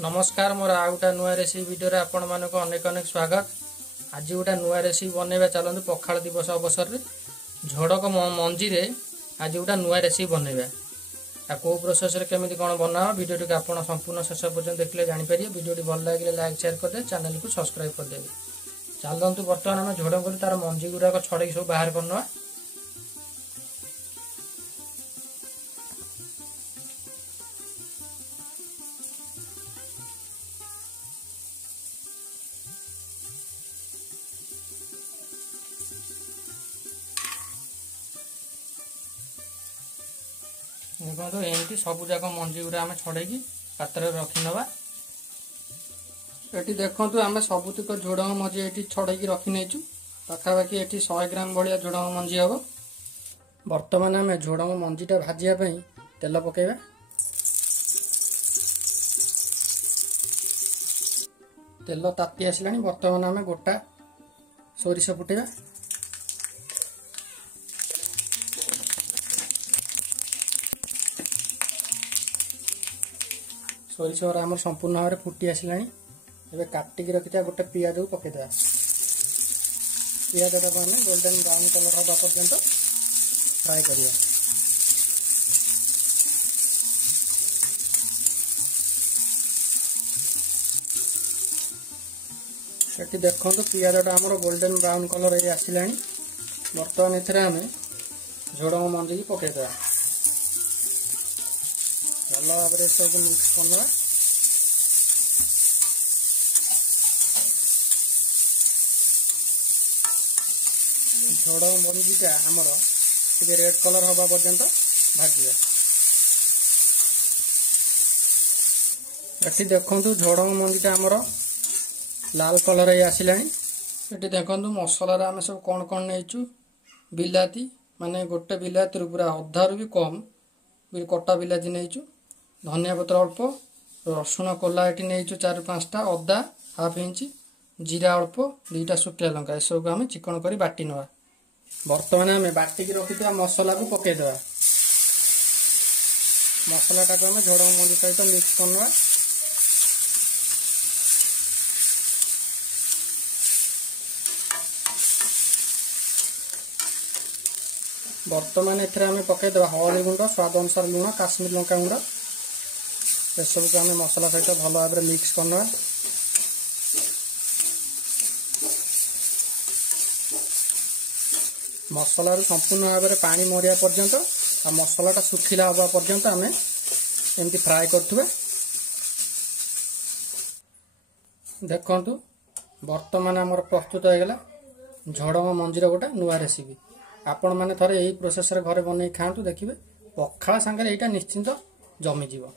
नमस्कार मोर आ गोटा नुआ रेसिपी वीडियो रे आपण मानक अनेक अनेक स्वागत। आज गोटा नुआ रेसिपी बनैबा चलନ୍ତୁ पखाल दिवस अवसर रे झड़क मंजी रे आज गोटा नुआ रेसिपी बनैबा आ को प्रोसेस रे केमिति कोन बनावा वीडियो टी आपण संपूर्ण शेष पर्यंत देखले जानि परिए। वीडियो टी भल लागिले लाइक शेयर कर दे, चैनल को सब्सक्राइब कर देबे। चलନ୍ତୁ वर्तमान हम झड़क को तार मंजी गुरा को छड़े सब बाहर करनवा। देखो एमती सबू जाक मंजी गुरा आम छड़े पात्र रखी नवा। ये देखु आम सबुतिक झोड़ंग मंजी ये छड़े रखी नहींचु पाखापाखि ये 100 ग्राम भाया झोड़ंग मंजी हम। बर्तमान आम झोड़ंग मंजीटा भाजापी तेल पकेबा। तेल ताती आसला बर्तमान आम गोटा सोरिष फुटेबा। सोरिष आम संपूर्ण भाव में फुटी आसला। एवं काटिक रखी गोटे पियाज को पकईदे। पियाज टाक आम गोल्डन ब्राउन कलर हवा पर्यंत फ्राए करिया। सेठी देखो पियाज टा आम गोल्डन ब्राउन कलर ये आसला। बर्तमान एथरे आम झोड़ंग मंजी की पकईदे। भल भाव सब मिक्स करना। झोड़ंग मंजीटा आमर टे रेड कलर हवा पर्यंत भाजा। ये देखु झोड़ंग मंजीटा आमर लाल कलर ये आसला। ये देखु मसलार आम सब कौन कौन नहीं बिलाती माने गोटे बिलाती पूरा अधारू भी कम कटा बिलाती नहीं। धनिया पत्र अल्प, रसुण कोला ये नहीं 4-5टा, अदा हाफ इंच, जीरा अल्प, 2टा शुखिला लंका ये सब आम चिकन कर बाटी नवा। बर्तमान आम बाटिक रखी मसला को पकईदे। मसलाटा को आम झोड़ंग मंजी सहित मिक्स करना। बर्तमान एथरे आम पकईदे हलदी गुंड, स्वाद अनुसार लुण, काश्मीर लंका गुंड ये सब को आम मसला सहित भल भाव में मिक्स करना। मसला संपूर्ण भाव में पानी मरिया पर्यंत आ मसलाटा सुखिला हवा पर्यंत आम एमती फ्राए करथुबे। देखंतु वर्तमान आमर प्रस्तुत हो गला झोड़ंग मंजीर गोटे नुआ रेसिपी। आपण माने थरे यही प्रोसेस रे घरे बनै खांतु, देखिबे पखाळ संगे एटा निश्चिंत जमी जीव।